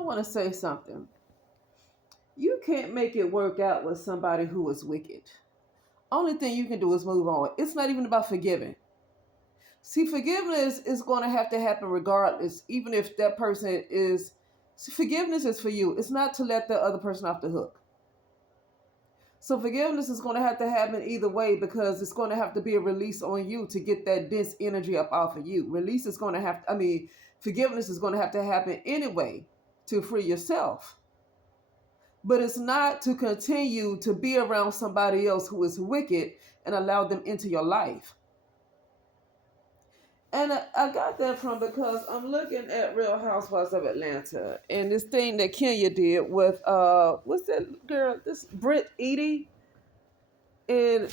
I want to say something. You can't make it work out with somebody who is wicked. Only thing you can do is move on. It's not even about forgiving. See, forgiveness is going to have to happen regardless, even if that person is. See, forgiveness is for you. It's not to let the other person off the hook. So forgiveness is going to have to happen either way because it's going to have to be a release on you to get that dense energy up off of you. Release is going to have. I mean, forgiveness is going to have to happen anyway to free yourself. But it's not to continue to be around somebody else who is wicked and allow them into your life. And I got that from because I'm looking at Real Housewives of Atlanta and this thing that Kenya did with what's that girl? This Britt Edie in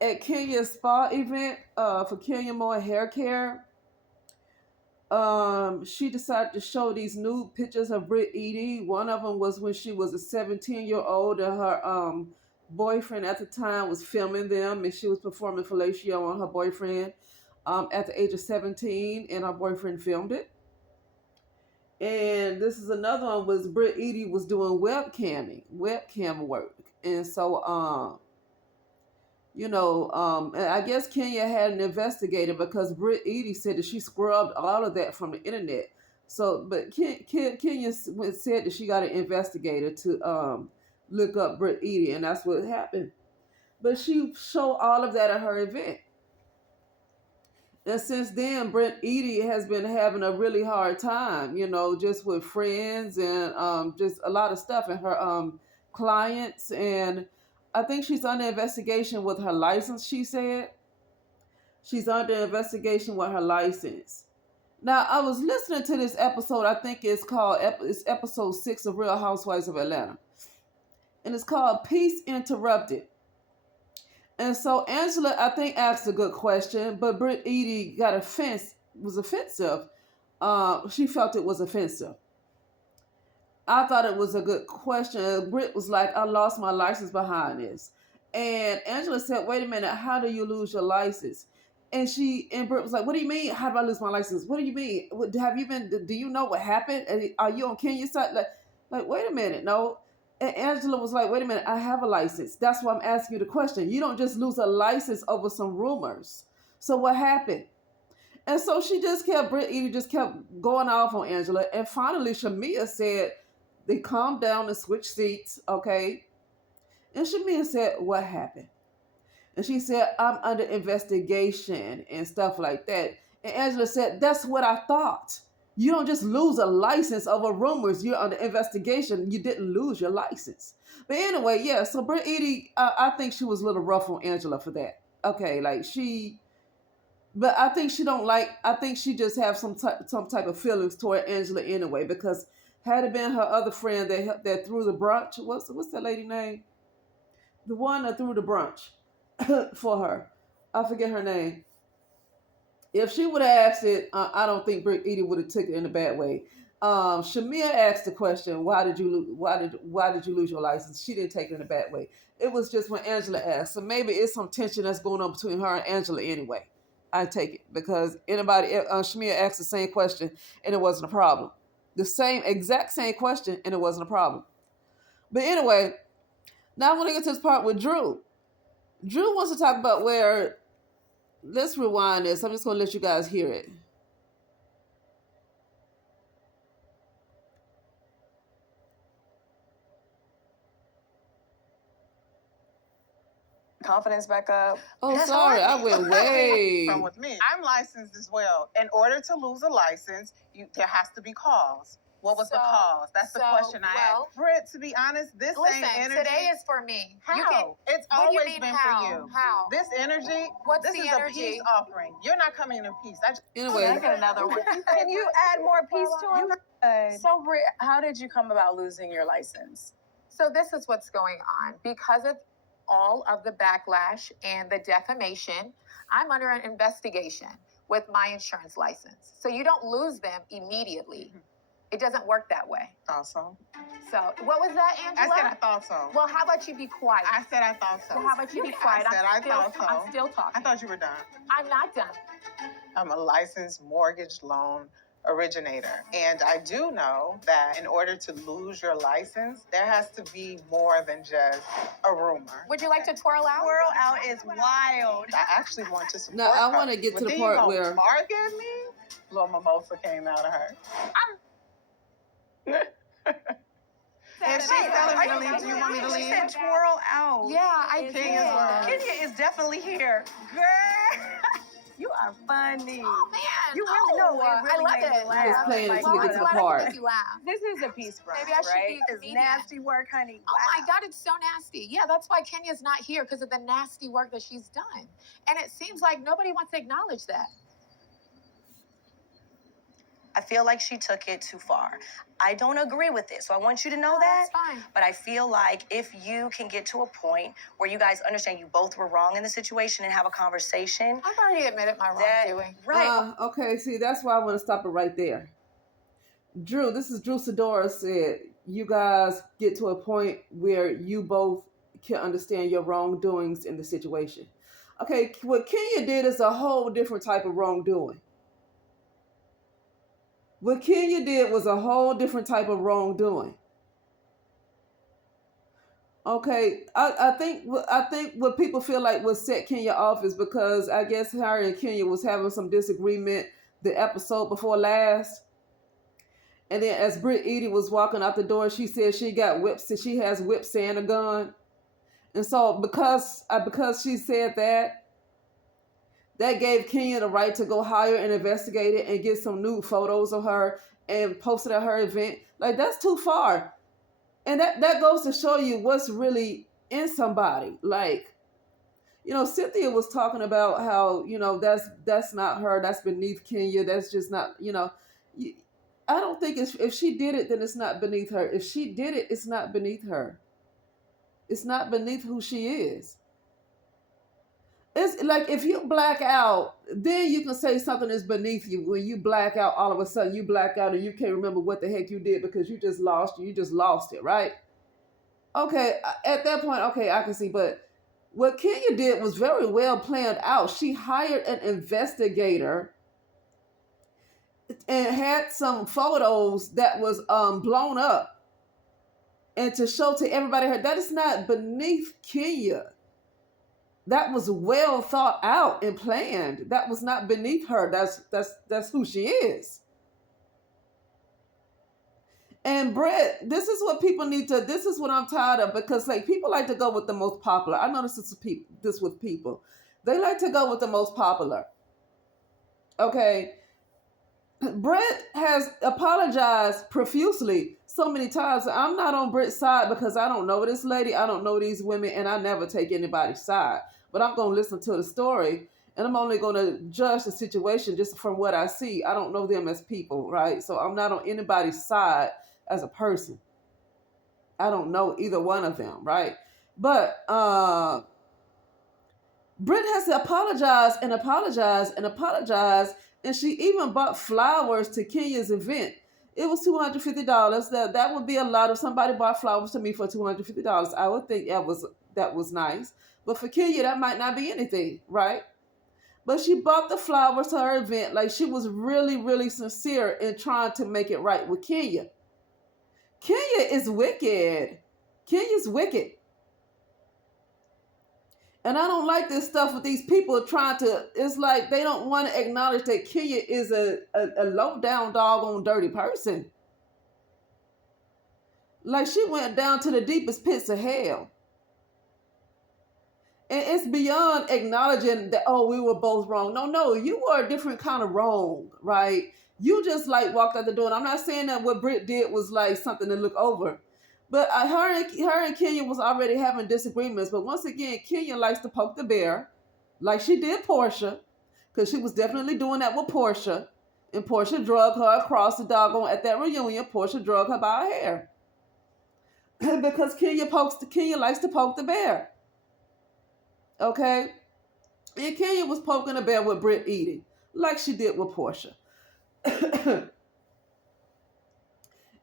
at Kenya's spa event for Kenya Moore Hair Care. She decided to show these nude pictures of Britt Edie. One of them was when she was a 17-year-old and her boyfriend at the time was filming them and she was performing fellatio on her boyfriend at the age of 17 and her boyfriend filmed it. And this is another one was Britt Edie was doing webcam work. And so and I guess Kenya had an investigator because Britt Edie said that she scrubbed all of that from the internet. So, but Kenya said that she got an investigator to look up Britt Edie, and that's what happened. But she showed all of that at her event. And since then, Britt Edie has been having a really hard time, just with friends and just a lot of stuff and her clients. And I think she's under investigation with her license, she said. She's under investigation with her license. Now, I was listening to this episode. I think it's episode 6 of Real Housewives of Atlanta. And it's called Peace Interrupted. And so Angela, I think, asked a good question, but Britt Edie was offensive. She felt it was offensive. I thought it was a good question. Britt was like, I lost my license behind this. And Angela said, wait a minute, how do you lose your license? And Britt was like, what do you mean? How do I lose my license? What do you mean? Do you know what happened? Are you on Kenya's side? Like, wait a minute, no. And Angela was like, wait a minute, I have a license. That's why I'm asking you the question. You don't just lose a license over some rumors. So what happened? And so Britt Edie just kept going off on Angela. And finally, Shamia said, they calmed down and switched seats, okay? And Shamia said, what happened? And she said, I'm under investigation and stuff like that. And Angela said, that's what I thought. You don't just lose a license over rumors. You're under investigation. You didn't lose your license. But anyway, yeah, so Britt Edie, I think she was a little rough on Angela for that. Okay, but I think I think she just have some type of feelings toward Angela anyway, because had it been her other friend that threw the brunch, what's that lady name? The one that threw the brunch for her. I forget her name. If she would have asked it, I don't think Britt Edie would have took it in a bad way. Shamia asked the question, why did you lose your license? She didn't take it in a bad way. It was just when Angela asked. So maybe it's some tension that's going on between her and Angela anyway. I take it because Shamia asked the same question and it wasn't a problem. The exact same question and it wasn't a problem. But anyway, now I want to get to this part with Drew. Drew wants to talk about let's rewind this. I'm just going to let you guys hear it. Confidence back up. Oh, that's sorry. I went way. From with me. I'm licensed as well. In order to lose a license, there has to be cause. What was the cause? That's the question I asked. Britt, to be honest, this ain't energy. Today is for me. How? It's always been for you. How? This energy, this is a peace offering. You're not coming in peace. Anyway. I get another one. Can you add more peace to it? So, Britt, how did you come about losing your license? So this is what's going on. Because of all of the backlash and the defamation, I'm under an investigation with my insurance license. So you don't lose them immediately. It doesn't work that way. Thought so. So what was that, Angela? I said I thought so. Well, how about you be quiet? I said I thought so. Well, how about you be quiet? I thought so. I'm still talking. I thought you were done. I'm not done. I'm a licensed mortgage loan originator. And I do know that in order to lose your license, there has to be more than just a rumor. Would you like to twirl out? Twirl out is wild. I actually want to support Now I her. want to get But to the then part you where gonna target me? Little mimosa came out of her. If she's telling me to leave, do you want me to She leave? said twirl out. Yeah, I Kenya's did. words. Kenya is definitely here. Girl, you are funny. Oh man, You really know. I love it. I'm just playing it to Well, get I'm to the glad I part. can make you laugh. This is a peace prize, Maybe I should right? be a It's comedian. nasty work, honey. Oh my God, it's so nasty. Yeah, that's why Kenya's not here, because of the nasty work that she's done. And it seems like nobody wants to acknowledge that. I feel like she took it too far. I don't agree with it, so I want you to know that. That's fine. But I feel like if you can get to a point where you guys understand you both were wrong in the situation and have a conversation. I've already admitted my that- wrongdoing. Right. Okay, see, that's why I want to stop it right there. This is Drew Sidora said, you guys get to a point where you both can understand your wrongdoings in the situation. Okay, what Kenya did is a whole different type of wrongdoing. What Kenya did was a whole different type of wrongdoing. Okay, I think what people feel like what set Kenya off is because I guess Harry and Kenya was having some disagreement the episode before last. And then as Britt Edie was walking out the door, she said she got whipped. She has whipped Santa gun. And so because she said that gave Kenya the right to go hire an investigator and get some nude photos of her and post it at her event. Like, that's too far. And that goes to show you what's really in somebody. Like, Cynthia was talking about how, that's not her. That's beneath Kenya. That's just not, I don't think if she did it, then it's not beneath her. If she did it, it's not beneath her. It's not beneath who she is. It's like if you black out, then you can say something is beneath you. When you black out, all of a sudden you black out and you can't remember what the heck you did because you just lost it, right? Okay, at that point, okay, I can see. But what Kenya did was very well planned out. She hired an investigator and had some photos that was blown up, and to show to everybody her that is not beneath Kenya. That was well thought out and planned. That was not beneath her. That's who she is. And Brett, this is what people need to. This is what I'm tired of, because like people like to go with the most popular. I notice this with people. They like to go with the most popular. Okay. Brett has apologized profusely so many times. I'm not on Brett's side because I don't know this lady. I don't know these women, and I never take anybody's side. But I'm going to listen to the story, and I'm only going to judge the situation just from what I see. I don't know them as people, right? So I'm not on anybody's side as a person. I don't know either one of them, right? But Britt has to apologize and apologize and apologize, and she even bought flowers to Kenya's event. It was $250. That would be a lot if somebody bought flowers to me for $250. I would think that was nice. But for Kenya, that might not be anything, right? But she bought the flowers to her event. Like, she was really, really sincere in trying to make it right with Kenya. Kenya is wicked. Kenya's wicked. And I don't like this stuff with these people trying to, it's like they don't want to acknowledge that Kenya is a low down, doggone dirty person. Like, she went down to the deepest pits of hell. And it's beyond acknowledging that, oh, we were both wrong. No, you were a different kind of wrong, right? You just like walked out the door. And I'm not saying that what Britt did was like something to look over. But her and Kenya was already having disagreements. But once again, Kenya likes to poke the bear, like she did Portia, because she was definitely doing that with Portia. And Portia drug her across the doggone, at that reunion, Portia drug her by her hair. Because Kenya likes to poke the bear. Okay? And Kenya was poking the bear with Britt Edie, like she did with Portia.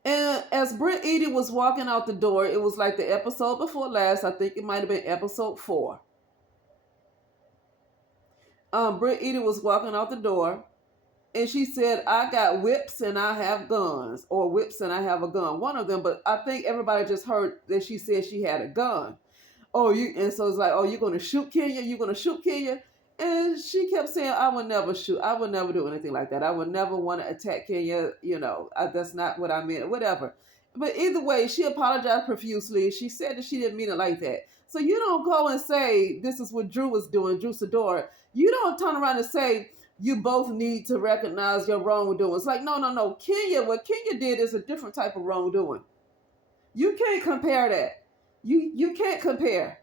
And as Britt Edie was walking out the door, it was like the episode before last. I think it might have been episode 4. Britt Edie was walking out the door, And she said, I got whips and I have guns, or whips and I have a gun. One of them, but I think everybody just heard that she said she had a gun. Oh, you, and so it's like, oh, you're gonna shoot Kenya? You're gonna shoot Kenya? And she kept saying, I would never shoot. I would never do anything like that. I would never want to attack Kenya. That's not what I meant. Whatever. But either way, she apologized profusely. She said that she didn't mean it like that. So you don't go and say this is what Drew was doing, Drew Sidora. You don't turn around and say you both need to recognize your wrongdoing. It's like, no. Kenya, what Kenya did is a different type of wrongdoing. You can't compare that. You can't compare.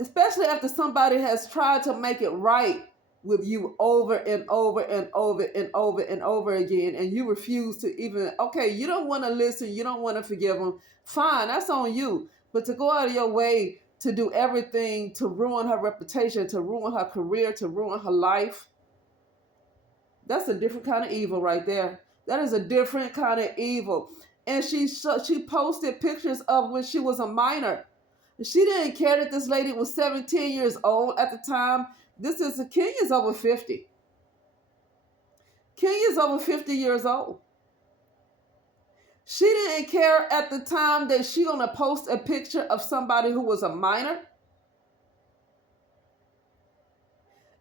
Especially after somebody has tried to make it right with you over and over and over and over and over again, and you refuse to even, okay, you don't want to listen, you don't want to forgive them, fine, that's on you. But to go out of your way to do everything to ruin her reputation, to ruin her career, to ruin her life, that's a different kind of evil right there. That is a different kind of evil. And she posted pictures of when she was a minor. She didn't care that this lady was 17 years old at the time. Kenya's over 50. Kenya's over 50 years old. She didn't care at the time that she gonna post a picture of somebody who was a minor.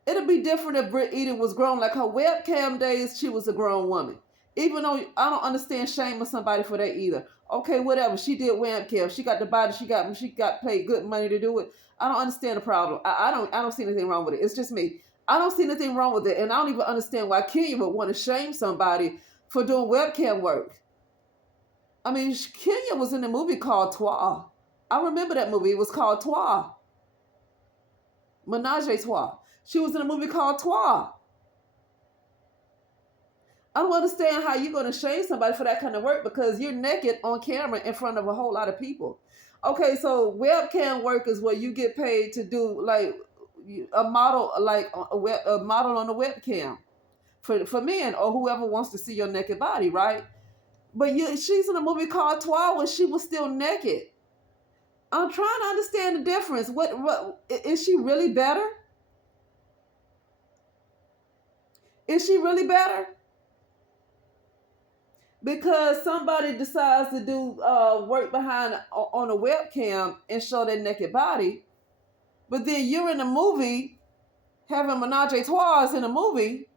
It'll be different if Britt Eady was grown. Like her webcam days, she was a grown woman. Even though I don't understand shaming somebody for that either. Okay, whatever. She did webcam. She got the body. She got paid good money to do it. I don't understand the problem. I don't see anything wrong with it. It's just me. I don't see anything wrong with it, and I don't even understand why Kenya would want to shame somebody for doing webcam work. I mean, Kenya was in a movie called Trois. I remember that movie. It was called Trois. Menage a Trois. She was in a movie called Trois. I don't understand how you're going to shame somebody for that kind of work because you're naked on camera in front of a whole lot of people. Okay, so webcam work is where you get paid to do like a model, like a model on the webcam for men or whoever wants to see your naked body, right? But she's in a movie called Trois where she was still naked. I'm trying to understand the difference. What is she really better? Is she really better? Because somebody decides to do work behind on a webcam and show their naked body, but then you're in a movie having menage a trois in a movie,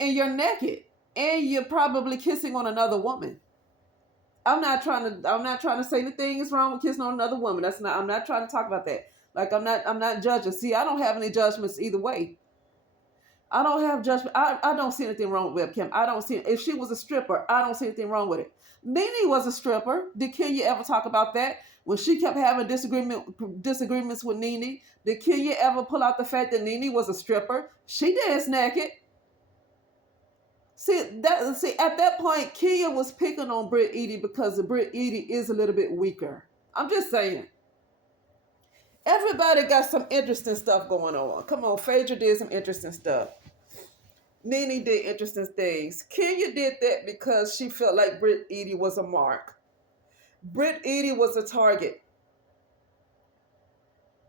and you're naked and you're probably kissing on another woman. I'm not trying to say anything is wrong with kissing on another woman. I'm not trying to talk about that. Like I'm not judging. See, I don't have any judgments either way. I don't have judgment. I don't see anything wrong with webcam. I don't see, if she was a stripper, I don't see anything wrong with it. Nene was a stripper. Did Kenya ever talk about that? When she kept having disagreements with Nene, did Kenya ever pull out the fact that Nene was a stripper? She danced naked. See, at that point, Kenya was picking on Britt Eady because Britt Eady is a little bit weaker. I'm just saying. Everybody got some interesting stuff going on. Come on, Phaedra did some interesting stuff. Nene did interesting things. Kenya did that because she felt like Britt Eady was a mark. Britt Eady was a target.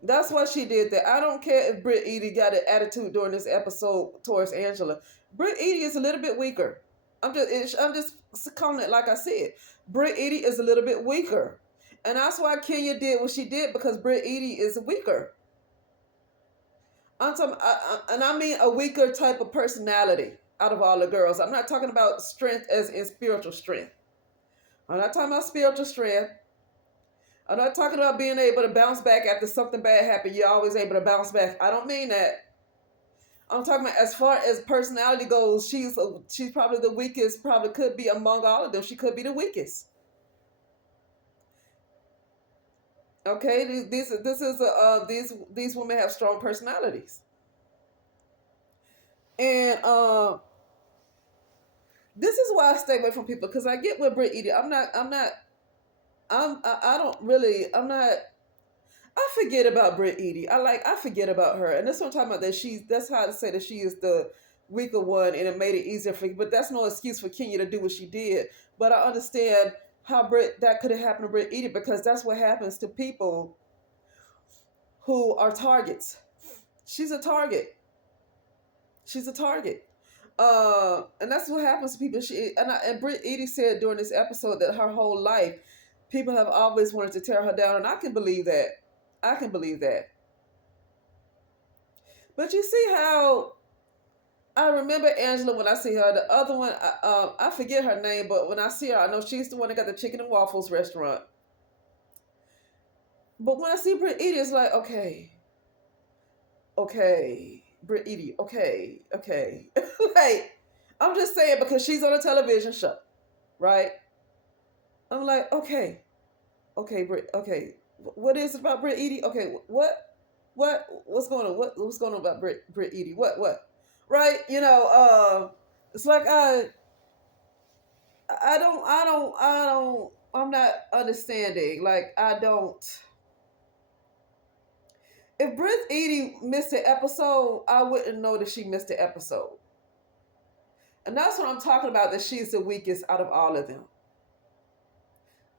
That's why she did that. I don't care if Britt Eady got an attitude during this episode towards Angela. Britt Eady is a little bit weaker. I'm just calling it like I said. Britt Eady is a little bit weaker. And that's why Kenya did what she did, because Britt Eady is weaker. I'm talking, and I mean a weaker type of personality out of all the girls. I'm not talking about strength as in spiritual strength. I'm not talking about spiritual strength. I'm not talking about being able to bounce back after something bad happened. You're always able to bounce back. I don't mean that. I'm talking about as far as personality goes, she's probably the weakest, probably could be among all of them. She could be the weakest. Okay, these women have strong personalities, and this is why I stay away from people, because I get with Britt Eady. I forget about Britt Eady. I forget about her, and that's what I'm talking about. That's how I say that she is the weaker one, and it made it easier for you. But that's no excuse for Kenya to do what she did. But I understand how that could have happened to Britt Eady, because that's what happens to people who are targets. She's a target. She's a target. And that's what happens to people. And Britt Eady said during this episode that her whole life, people have always wanted to tear her down, and I can believe that. I can believe that. But you see how I remember Angela when I see her. The other one, I forget her name, but when I see her, I know she's the one that got the chicken and waffles restaurant. But when I see Britt Eady, it's like, okay, Britt Eady, okay. Like, I'm just saying because she's on a television show, right? I'm like, okay, Britt, okay. What is it about Britt Eady? Okay, what's going on? What's going on about Britt Eady? What? Right? It's like I'm not understanding. Like, I don't. If Britt Eady missed an episode, I wouldn't know that she missed an episode. And that's what I'm talking about, that she's the weakest out of all of them.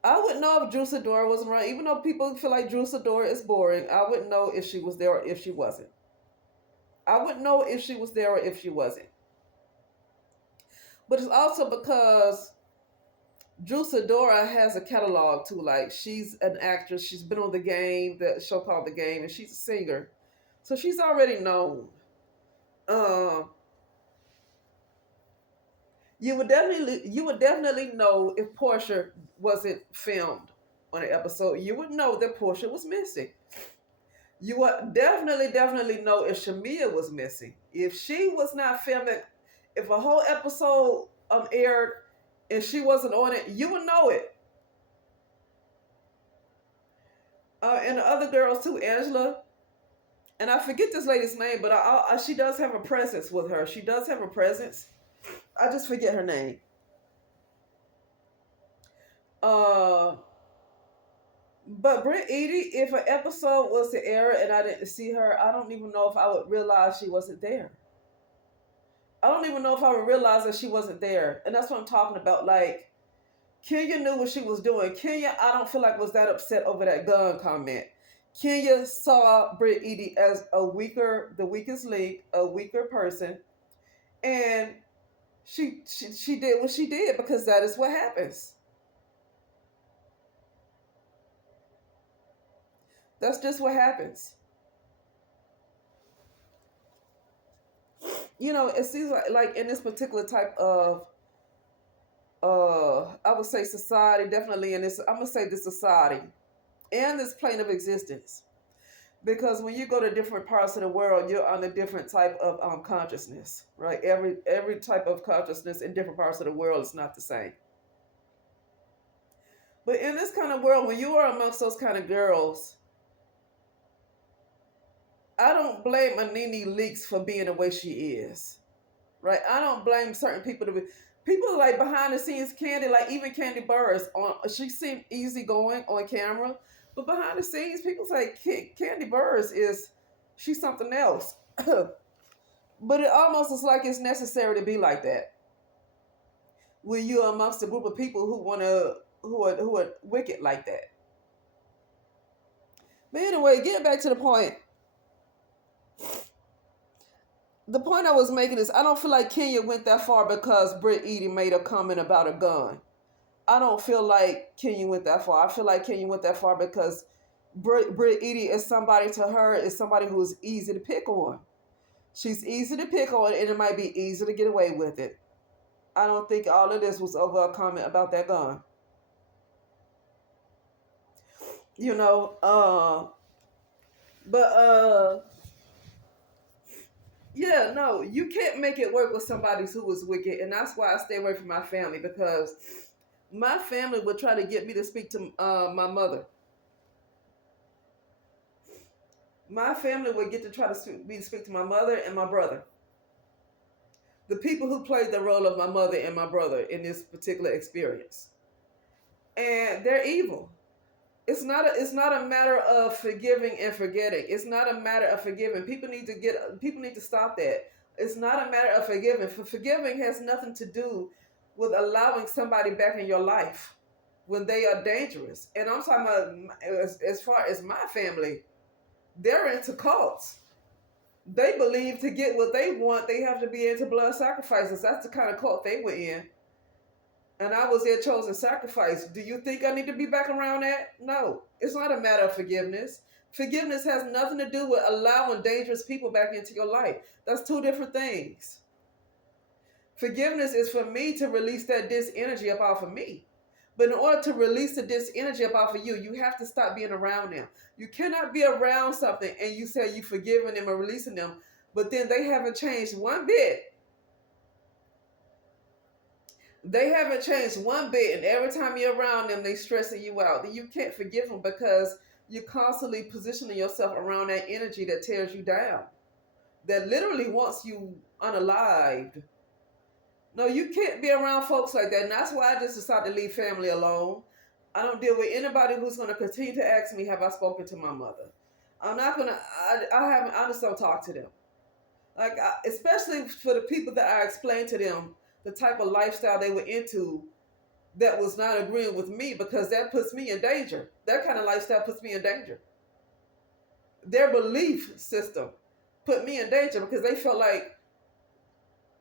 I wouldn't know if Drew Sidora wasn't right. Even though people feel like Drew Sidora is boring, I wouldn't know if she was there or if she wasn't. I wouldn't know if she was there or if she wasn't. But it's also because Drew Sidora has a catalog too. Like, she's an actress. She's been on The Game, the show called The Game, and she's a singer. So she's already known. You would definitely know if Portia wasn't filmed on an episode. You would know that Portia was missing. You would definitely know if Shamia was missing. If she was not filming, if a whole episode aired and she wasn't on it, you would know it. And the other girls too, Angela, and I forget this lady's name, but she does have a presence with her. She does have a presence. I just forget her name. But Britt Eady, if an episode was to air and I didn't see her, I don't even know if I would realize she wasn't there. I don't even know if I would realize that she wasn't there. And that's what I'm talking about. Like, Kenya knew what she was doing. Kenya, I don't feel like was that upset over that gun comment. Kenya saw Britt Eady as the weakest link, a weaker person. And she did what she did because that is what happens. That's just what happens. It seems like in this particular type of I would say society, definitely in this, I'm gonna say this society and this plane of existence. Because when you go to different parts of the world, you're on a different type of consciousness, right? Every type of consciousness in different parts of the world is not the same. But in this kind of world, when you are amongst those kind of girls, I don't blame Anini Leakes for being the way she is, right? I don't blame certain people to be. People like behind the scenes, Candy, like even Candy Burris, she seemed easygoing on camera, but behind the scenes, people say Candy Burris she's something else. But it almost is like it's necessary to be like that when you're amongst a group of people who are wicked like that. But anyway, getting back to the point. The point I was making is I don't feel like Kenya went that far because Britt Eady made a comment about a gun. I don't feel like Kenya went that far. I feel like Kenya went that far because Britt Eady is somebody who's easy to pick on. She's easy to pick on, and it might be easy to get away with it. I don't think all of this was over a comment about that gun. Yeah, no, you can't make it work with somebody who is wicked, and that's why I stay away from my family, because my family would try to get me to speak to my mother. My family would get to try to speak to my mother and my brother. The people who played the role of my mother and my brother in this particular experience. And they're evil. It's not a matter of forgiving and forgetting. It's not a matter of forgiving. People need to stop that. It's not a matter of forgiving. Forgiving has nothing to do with allowing somebody back in your life when they are dangerous. And I'm talking about as far as my family, they're into cults. They believe to get what they want, they have to be into blood sacrifices. That's the kind of cult they were in. And I was their chosen sacrifice. Do you think I need to be back around that? No. It's not a matter of forgiveness. Forgiveness has nothing to do with allowing dangerous people back into your life. That's two different things. Forgiveness is for me to release that dis-energy up off of me. But in order to release the dis-energy up off of you, you have to stop being around them. You cannot be around something and you say you forgiving them or releasing them, but then they haven't changed one bit. They haven't changed one bit, and every time you're around them, they stressing you out. Then you can't forgive them because you're constantly positioning yourself around that energy that tears you down, that literally wants you unalived. No, you can't be around folks like that, and that's why I just decided to leave family alone. I don't deal with anybody who's going to continue to ask me, have I spoken to my mother? I'm not going to, I just don't talk to them. Like, especially for the people that I explained to them the type of lifestyle they were into that was not agreeing with me, because that puts me in danger. That kind of lifestyle puts me in danger. Their belief system put me in danger because they felt like,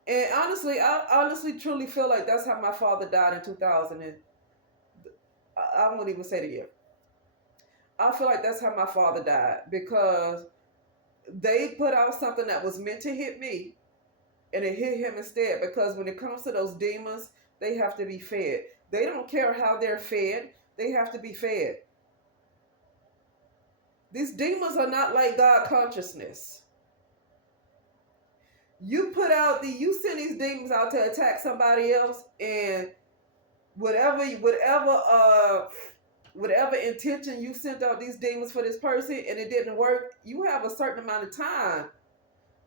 and honestly, I honestly truly feel like that's how my father died in 2000. And I won't even say the year. I feel like that's how my father died because they put out something that was meant to hit me, and it hit him instead, because when it comes to those demons, they have to be fed. They don't care how they're fed. They have to be fed. These demons are not like God consciousness. You send these demons out to attack somebody else, and whatever intention you sent out these demons for this person and it didn't work, you have a certain amount of time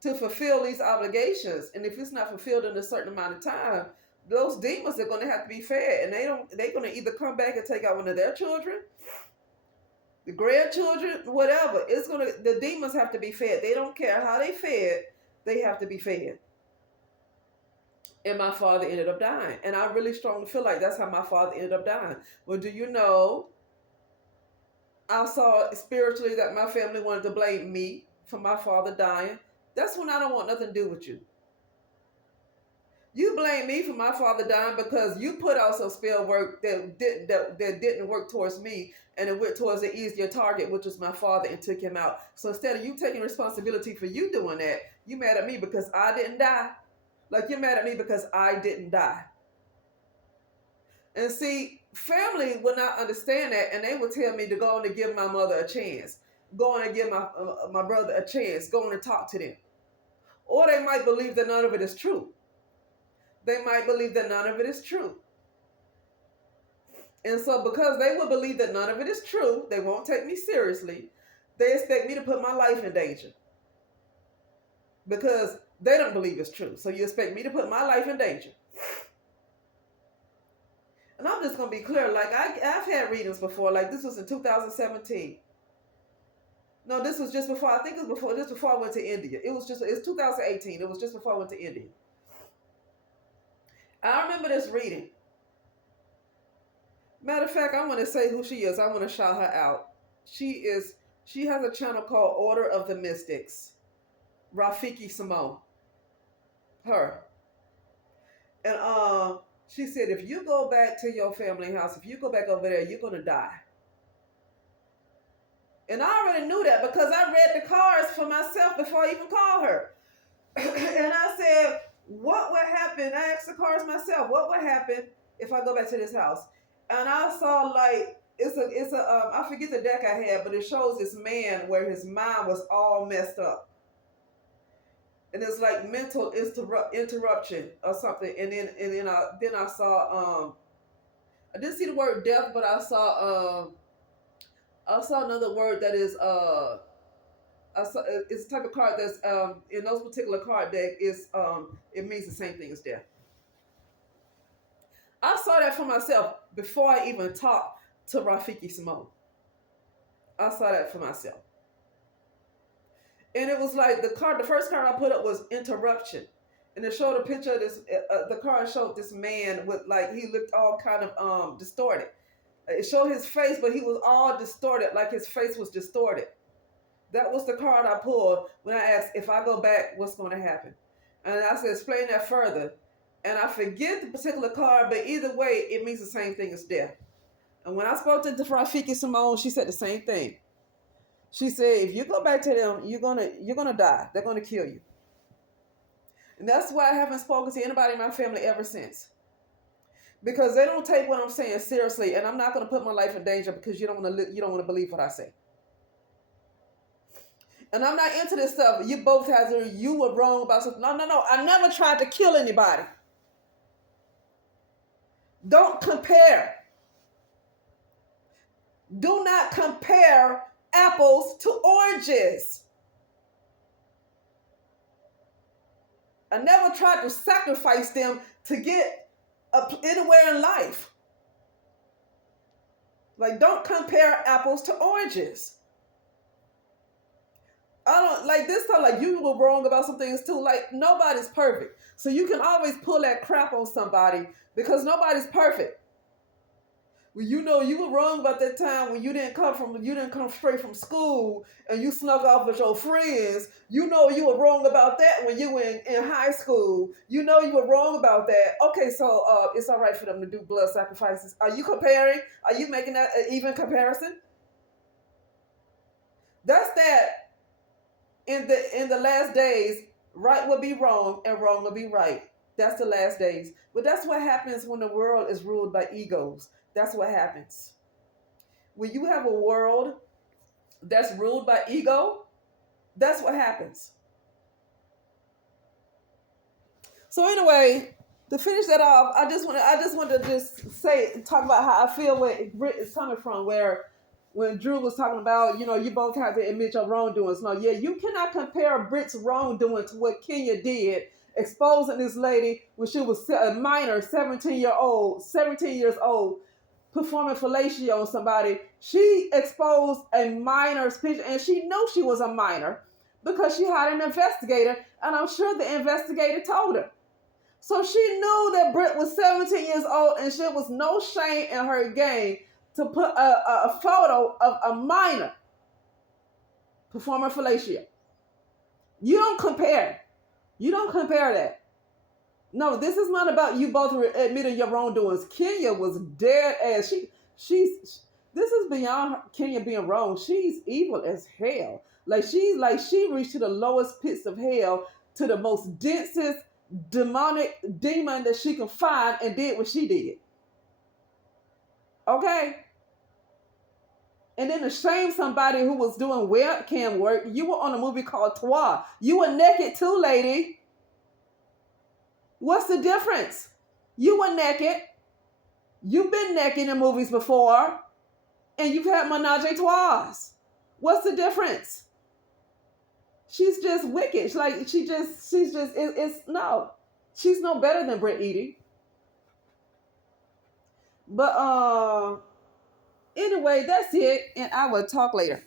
to fulfill these obligations. And if it's not fulfilled in a certain amount of time, those demons are going to have to be fed, and they're going to either come back and take out one of their children, the grandchildren, whatever. The demons have to be fed. They don't care how they fed, they have to be fed. And my father ended up dying. And I really strongly feel like that's how my father ended up dying. Well, do you know, I saw spiritually that my family wanted to blame me for my father dying. That's when I don't want nothing to do with you. You blame me for my father dying because you put out some spell work that didn't work towards me, and it went towards the easier target, which was my father, and took him out. So instead of you taking responsibility for you doing that, you mad at me because I didn't die. Like, you're mad at me because I didn't die. And see, family would not understand that, and they would tell me to go on and give my mother a chance. Go on and give my brother a chance. Go on and talk to them. Or they might believe that none of it is true. They might believe that none of it is true. And so because they would believe that none of it is true, they won't take me seriously. They expect me to put my life in danger. Because they don't believe it's true. So you expect me to put my life in danger. And I'm just going to be clear. Like, I've had readings before. Like, this was in 2017. No, this was just before. I think it was just before I went to India. It's 2018. It was just before I went to India. I remember this reading. Matter of fact, I want to say who she is. I want to shout her out. She has a channel called Order of the Mystics. Rafiki Simone. Her. And she said, if you go back to your family house, if you go back over there, you're going to die. And I already knew that because I read the cards for myself before I even called her. And I said, what would happen? I asked the cards myself, what would happen if I go back to this house? And I saw, like, I forget the deck I had, but it shows this man where his mind was all messed up. And it's like mental interruption or something. And then I saw, I didn't see the word death, but I saw another word that is, it's a type of card that's in those particular card deck is it means the same thing as death. I saw that for myself before I even talked to Rafiki Simone. I saw that for myself. And it was like the first card I put up was interruption. And it showed a picture of this, the card showed this man with, like, he looked all kind of distorted. It showed his face, but he was all distorted, like his face was distorted. That was the card I pulled when I asked, if I go back, what's going to happen? And I said, explain that further. And I forget the particular card, but either way, it means the same thing as death. And when I spoke to Rafiki Simone, she said the same thing. She said, if you go back to them, you're gonna die. They're gonna kill you. And that's why I haven't spoken to anybody in my family ever since. Because they don't take what I'm saying seriously, and I'm not gonna put my life in danger because you don't want to believe what I say. And I'm not into this stuff. You both you were wrong about something. No. I never tried to kill anybody. Don't compare. Do not compare apples to oranges. I never tried to sacrifice them to get anywhere in life. Like, don't compare apples to oranges. I don't like this stuff. Like, you were wrong about some things too. Like, nobody's perfect. So you can always pull that crap on somebody because nobody's perfect. Well, you know you were wrong about that time when you didn't come straight from school and you snuck off with your friends. You know you were wrong about that when you were in high school. You know you were wrong about that. Okay, so it's all right for them to do blood sacrifices. Are you comparing? Are you making that an even comparison? That's that. In the last days, right will be wrong and wrong will be right. That's the last days. But that's what happens when the world is ruled by egos. That's what happens. When you have a world that's ruled by ego, that's what happens. So anyway, to finish that off, I just want to just talk about how I feel where Britt is coming from, where when Drew was talking about, you both have to admit your wrongdoings. No, yeah, you cannot compare Britt's wrongdoing to what Kenya did, exposing this lady when she was a minor, 17 years old, performing fellatio on somebody. She exposed a minor's picture, and she knew she was a minor because she had an investigator, and I'm sure the investigator told her. So she knew that Britt was 17 years old, and there was no shame in her game to put a photo of a minor performing fellatio. You don't compare. You don't compare that. No, this is not about you both admitting your wrongdoings. Kenya was dead ass. This is beyond Kenya being wrong. She's evil as hell. She reached to the lowest pits of hell, to the most densest demonic demon that she can find, and did what she did. Okay? And then to shame somebody who was doing webcam work. You were on a movie called RHOA. You were naked too, lady. What's the difference? You were naked. You've been naked in movies before. And you've had menage a trois. What's the difference? She's just wicked. She's no better than Britt Eady. But anyway, that's it. And I will talk later.